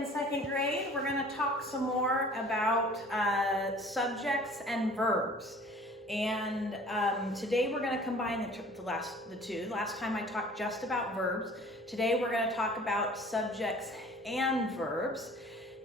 in second grade, we're going to talk some more about subjects and verbs. And today we're going to combine the two. Last time I talked just about verbs. Today we're going to talk about subjects and verbs.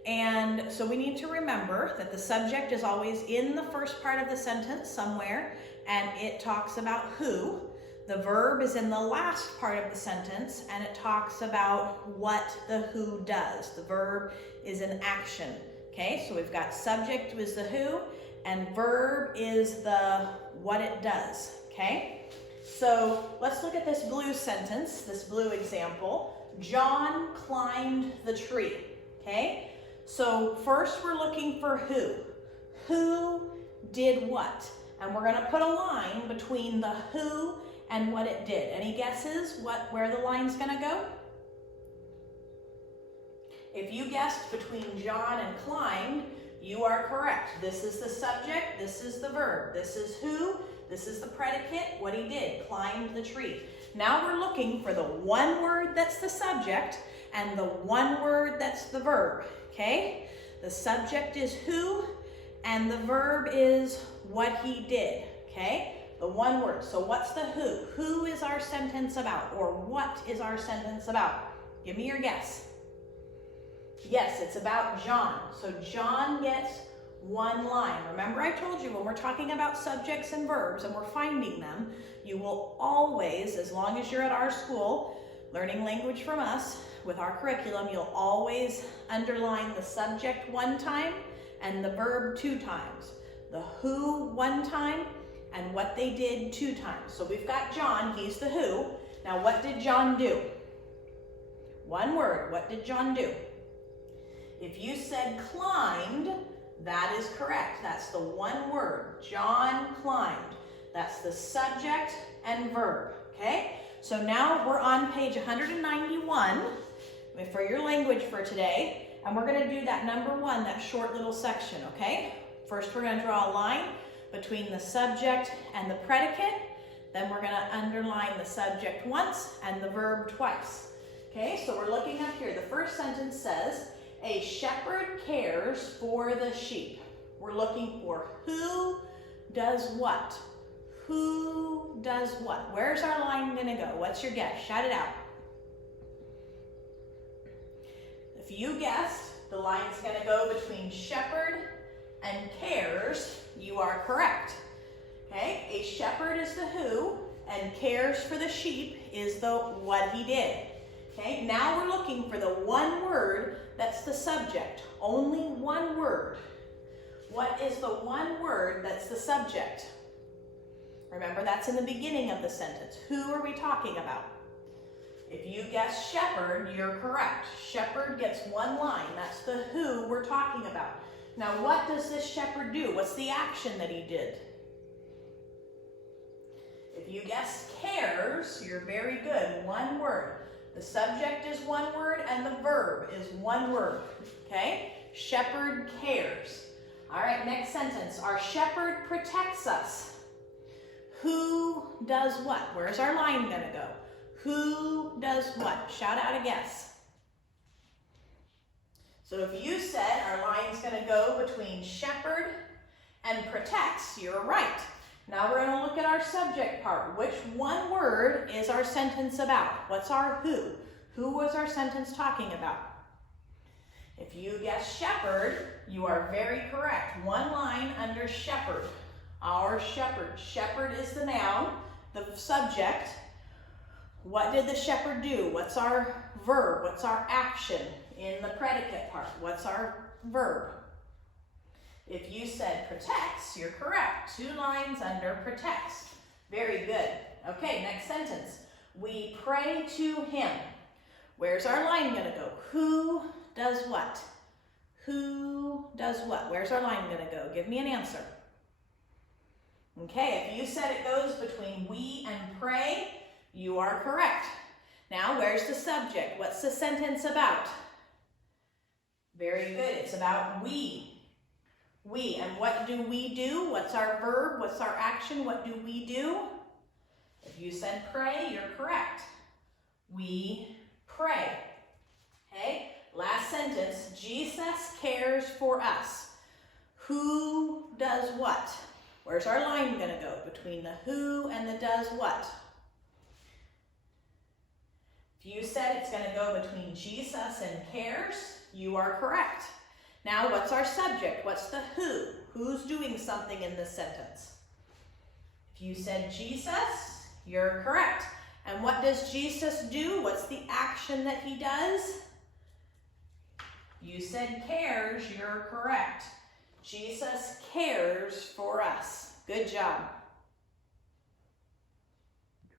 And so we need to remember that the subject is always in the first part of the sentence somewhere, and it talks about who. The verb is in the last part of the sentence, and it talks about what the who does. The verb is an action. Okay, so we've got subject is the who, and verb is the what it does. Okay, so let's look at this blue sentence, this blue example. John climbed the tree. Okay, so first we're looking for who. Who did what? And we're going to put a line between the who and what it did. Any guesses where the line's going to go? If you guessed between John and climbed, you are correct. This is the subject, this is the verb. This is who, this is the predicate, what he did, climbed the tree. Now we're looking for the one word that's the subject and the one word that's the verb, okay? The subject is who and the verb is what he did, okay? The one word. So what's the who? Who is our sentence about? Or what is our sentence about? Give me your guess. Yes, it's about John. So John gets one line. Remember I told you when we're talking about subjects and verbs and we're finding them, you will always, as long as you're at our school, learning language from us, with our curriculum, you'll always underline the subject one time and the verb two times. The who one time and what they did two times. So we've got John, he's the who. Now what did John do? One word, what did John do? If you said climbed, that is correct. That's the one word, John climbed. That's the subject and verb, okay? So now we're on page 191 for your language for today, and we're gonna do that number one, that short little section, okay? First we're gonna draw a line between the subject and the predicate, then we're going to underline the subject once and the verb twice. Okay, so we're looking up here. The first sentence says, a shepherd cares for the sheep. We're looking for who does what? Who does what? Where's our line going to go? What's your guess? Shout it out. If you guessed, the line's going to go between shepherd and cares, you are correct. Okay, a shepherd is the who, and cares for the sheep is the what he did. Okay, now we're looking for the one word that's the subject. Only one word. What is the one word that's the subject? Remember, that's in the beginning of the sentence. Who are we talking about? If you guess shepherd, you're correct. Shepherd gets one line. That's the who we're talking about. Now, what does this shepherd do? What's the action that he did? If you guess cares, you're very good. One word. The subject is one word and the verb is one word. Okay? Shepherd cares. All right, next sentence. Our shepherd protects us. Who does what? Where's our line going to go? Who does what? Shout out a guess. So if you said our line's going to go between shepherd and protects, you're right. Now we're going to look at our subject part. Which one word is our sentence about? What's our who? Who was our sentence talking about? If you guess shepherd, you are very correct. One line under shepherd. Our shepherd. Shepherd is the noun, the subject. What did the shepherd do? What's our verb? What's our action? In the predicate part, what's our verb? If you said protects, you're correct. Two lines under protects. Very good. Okay, next sentence. We pray to him. Where's our line going to go? Who does what? Who does what? Where's our line going to go? Give me an answer. Okay, if you said it goes between we and pray, you are correct. Now, where's the subject? What's the sentence about? Very good. It's about we. We. And what do we do? What's our verb? What's our action? What do we do? If you said pray, you're correct. We pray. Okay? Last sentence, Jesus cares for us. Who does what? Where's our line going to go between the who and the does what? If you said it's going to go between Jesus and cares, you are correct. Now, what's our subject? What's the who? Who's doing something in this sentence? If you said Jesus, you're correct. And what does Jesus do? What's the action that he does? You said cares, you're correct. Jesus cares for us. Good job.